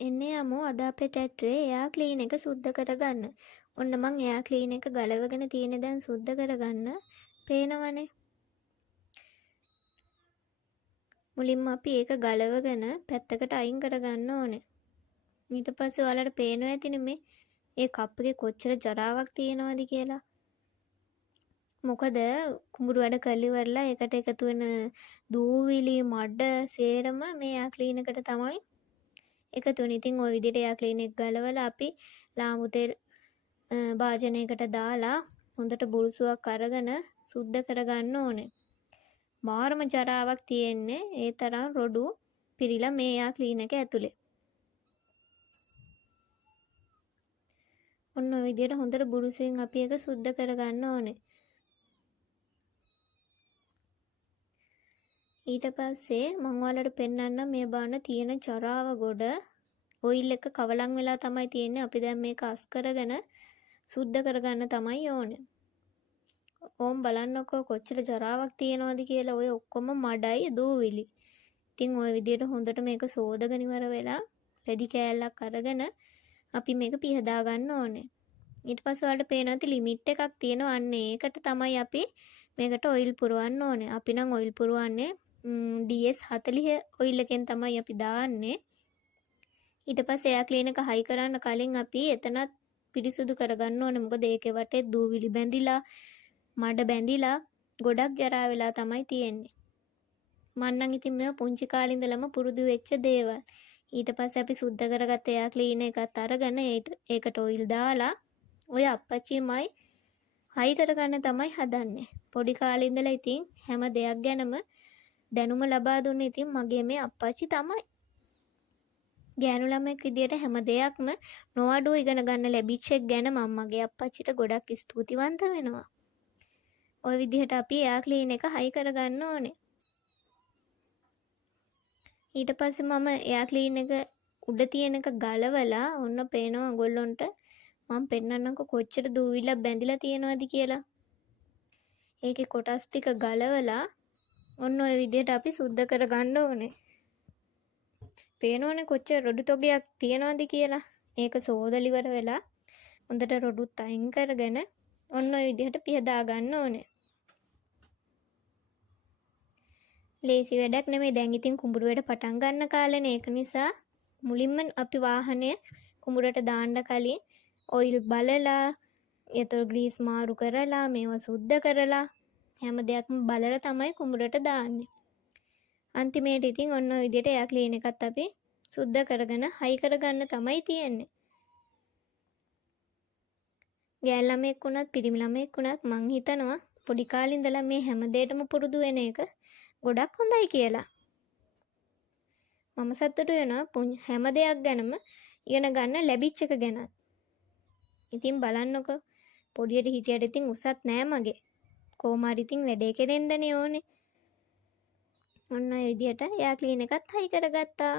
එන්නේ යමු අද අපේ ටැක්ටරේ එයා ක්ලීන් එක සුද්ධ කරගන්න. ඔන්න මං එයා ක්ලීන් එක ගලවගෙන තියෙන දැන් සුද්ධ කරගන්න. පේනවනේ. මුලින්ම අපි ඒක ගලවගෙන පැත්තකට අයින් කරගන්න ඕනේ. ඊට පස්සේ ඔයාලට පේනවා ඇතිනේ මේ ඒ කප් එකේ කොච්චර ජරාවක් තියෙනවද කියලා. මොකද කුඹුරු වැඩ කරලි වරලා ඒකට එකතු වෙන දූවිලි මඩ සේරම මේ එයා ක්ලීන් එකට තමයි එකතු වෙන. ඉතින් ওই විදිහට එයා ක්ලීන් එක ගලවලා අපි ලාම්පු තෙල් භාජනයකට දාලා හොඳට බුරුසුවක් අරගෙන සුද්ධ කරගන්න ඕනේ. මාරම ජරාවක් තියෙන්නේ ඒ තරම් රොඩු පිරීලා මේ එයා ක්ලීන් එක ඇතුලේ. ඔන්න ඔය විදිහට හොඳට බුරුසෙන් අපි ඒක සුද්ධ කරගන්න ඕනේ. ඊට පස්සේ මම ඔයාලට පෙන්වන්නම් මේ බාන තියෙන ජරාව ගොඩ ඔයිල් එක කවලම් වෙලා තමයි තියෙන්නේ. අපි දැන් මේක අස් කරගෙන සුද්ධ කරගන්න තමයි ඕනේ. ඕම් බලන්නකෝ කොච්චර ජරාවක් තියෙනවද කියලා. ඔය ඔක්කොම මඩයි දූවිලි. ඉතින් ওই විදිහට හොඳට මේක සෝදගෙන ඉවර වෙලා රෙදි කෑල්ලක් අරගෙන අපි මේක පිහදා ගන්න ඕනේ. ඊට පස්සේ ඔයාලට පේනවා ඇති ලිමිට් එකක් තියෙනවා. අන්න ඒකට තමයි අපි මේකට ඔයිල් පුරවන්න ඕනේ. අපි නම් ඔයිල් පුරවන්නේ DS40 ඔයිල් එකෙන් තමයි අපි දාන්නේ. ඊට පස්සේ එයා ක්ලීන් එක හයි කරන්න කලින් අපි එතනත් පිරිසුදු කරගන්න ඕනේ. මොකද ඒකේ වටේ දූවිලි බැඳිලා මඩ බැඳිලා ගොඩක් ජරා වෙලා තමයි තියෙන්නේ. මං නම් ඉතින් මේවා පුංචි කාලේ ඉඳලම පුරුදු වෙච්ච දේවල්. ඊට පස්සේ අපි සුද්ධ කරගත්ත එයා ක්ලීන් එකත් අරගෙන ඒකට ඔයිල් දාලා ඔය අප්පච්චිමයි හයි කරගන්න තමයි හදන්නේ. පොඩි කාලේ ඉඳලා ඉතින් හැම දෙයක් ගැනම දැනුම ලබා දුන්නේ ඉතින් මගේ මේ අප්පච්චි තමයි. ගෑනු ළමෙක් විදියට හැම දෙයක්ම නොඅඩුව ඉගෙන ගන්න ලැබිච්ච එක ගැන මම මගේ අප්පච්චිට ගොඩක් ස්තුතිවන්ත වෙනවා. ওই විදිහට අපි එයා ක්ලීන් එක හයි කරගන්න ඕනේ. ඊට පස්සේ මම එයා ක්ලීන් එක උඩ තියෙන එක ගලවලා ඔන්න පේනවා ඔයගොල්ලන්ට මම පෙන්නන්නම්කො කොච්චර දූවිල්ලක් බැඳිලා තියෙනවද කියලා. ඒකේ කොටස් ටික ගලවලා ඔන්න ඔය විදිහට අපි සුද්ධ කරගන්න ඕනේ. පේනවනේ කොච්චර රොඩු තොගයක් තියෙනවද කියලා. ඒක සෝදලා ඉවර වෙලා හොඳට රොඩුත් අයින් කරගෙන ඔන්න ඔය විදිහට පිහදා ගන්න ඕනේ. ලේසි වැඩක් නෙමෙයි. දැන් ඉතින් කුඹුරු වැඩ පටන් ගන්න කාලේනේ. ඒක නිසා මුලින්ම අපි වාහනය කුඹුරට දාන්න කලින් ඔයිල් බලලා ඒතර ග්‍රීස් මාරු කරලා මේවා සුද්ධ කරලා හැම දෙයක්ම බලලා තමයි කුඹුරට දාන්නේ. අන්තිමේට ඉතින් ඔන්න ඔය විදිහට එයා ක්ලීන් එකත් අපි සුද්ධ කරගෙන හයි කරගන්න තමයි තියෙන්නේ. ගෑල් ළමෙක් වුණත් පිරිමි ළමෙක් වුණත් මං හිතනවා පොඩි කාලේ ඉඳලා මේ හැම දෙයකම පුරුදු වෙන එක ගොඩක් හොඳයි කියලා. මම සතුටු වෙනවා හැම දෙයක් ගැනම ඉගෙන ගන්න ලැබිච්ච එක ගැන. ඉතින් බලන්නකෝ පොඩියට හිටියට ඉතින් උසත් නෑ මගේ. කොහොම හරි ඉතින් වැඩේ කෙරෙන්නනේ ඕනේ. ඔන්න ඔය විදිහට එයා ක්ලීන් එකත් හයි කරගත්තා.